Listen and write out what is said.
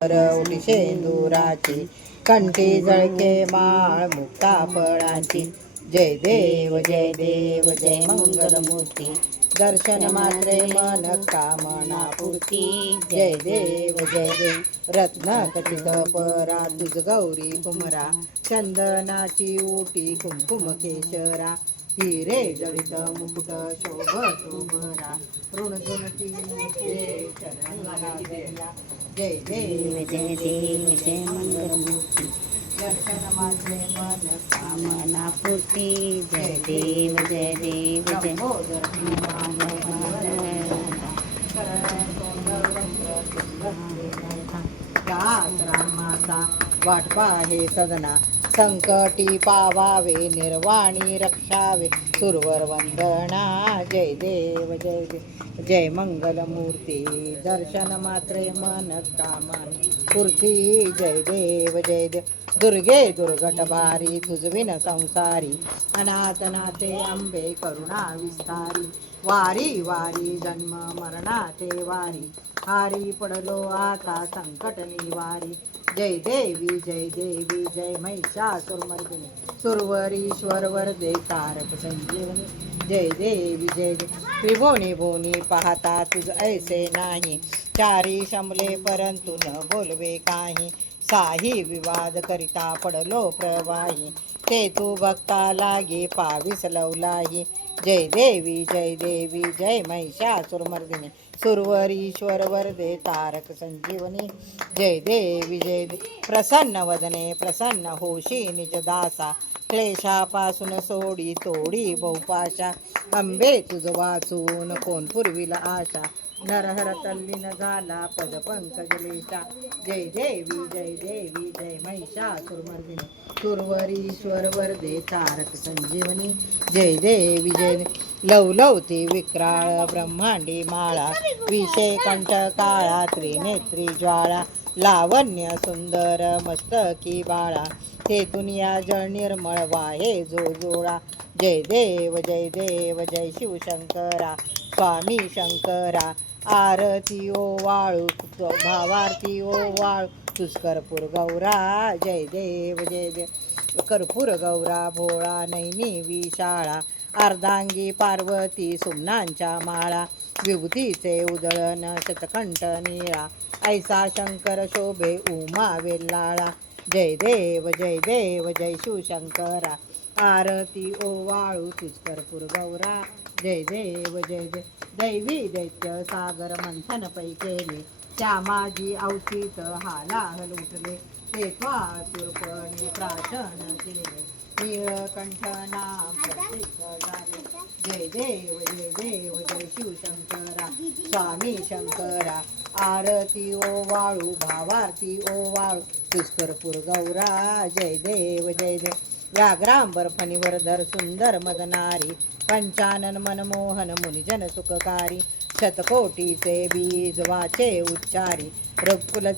रवटी शेंदुराची कंठी जळके माळ मुक्ता फळांची जय देव जय देव जय मंगलमूर्ती दर्शन मात्रे मन कामना पूर्ती जय देव जय देव रत्न कथित परा तुझ गौरी कुमरा चंदनाची ओटी कुंकुम केशरा हिरे जडित मुकुट शोभरा ऋणजुनती जय देव जय देव जय मंगलमूर्ती दर्शन माझे मन कामना पूर्ती जय देव जय देव जय रामाचा वाट पाहे सदना संकटी पावावे निर्वाणी रक्षावे सुरवर वंदना जय देव जय देव जय मंगलमूर्ती दर्शन मात्रे मन कामनी पूर्ती जय देव जय देव दुर्गे दुर्गट बारी तुझविन संसारी अनाथ नाथे अंबे करुणा विस्तारी वारी वारी जन्म मरणाते वारी हारी पडलो आता संकट निवारी जय देवी जय महिषासुरमर्दिनी सुरवरीश्वर वरदे तारक संजीवनी जय देवी जय त्रिभुवनी भुवनी पाहता तुझ ऐसे नाही चारी शमले परंतु न बोलवे काही साही विवाद करिता पडलो प्रवाही ते तू भक्ता लागे पाविस लवलाही जय देवी जय महिषासुरमर्दिनी सुरवरीश्वर वरदे तारक संजीवनी जय देवी जय प्रसन्न वदने प्रसन्न होशी निज दासा क्लेशापासून सोडी तोडी बहुपाशा अंबे तुझ वाचून कोण पुरविला आशा नरहर तल्लीन झाला पद पंकजलेशा जय देवी जय महिषासुरमर्दिनी सुरवरीश्वर वरदे तारक संजीवनी जय देवी जय लवलवती विक्राळ ब्रह्मांडी माळा विषय कंठ काळा त्रिनेत्री ज्वाळा लावण्य सुंदर मस्तकी बाळा ते दुनिया जळ निर्मळ वाहे जो जोळा जय देव जय शिवशंकरा स्वामी शंकरा आरती ओ वाळू भावारती ओ वाळू तुझ कर्पूर गौरा जय देव कर्पूर गौरा भोळा नैनी विशाळा अर्धांगी पार्वती सुमनांच्या माळा विभूतीचे उदळण शतकंठ निळा ऐसा शंकर शोभे उमा वेल्लाळा जय देव जय शिवशंकरा आरती ओ वाळू तुझ कर्पूर गौरा जय देव दैवी दैत्य सागर मंथन पै केले त्या माझी अवचित हाला लुटले ते त्वातुरपणे प्राशन केले नीळकंठ नाम प्रसिद्ध झाले जय देव जय शिवशंकरा स्वामी शंकरा आरती ओ वाळू भावारती ओ वाळू तुष्करपूर गौरा जय देव व्याघ्रांबर फणीवरधर सुंदर मदनारी पंचानन मनमोहन मुनिजन सुखकारी शतकोटीचे बीज वाचे उच्चारी रघुकुल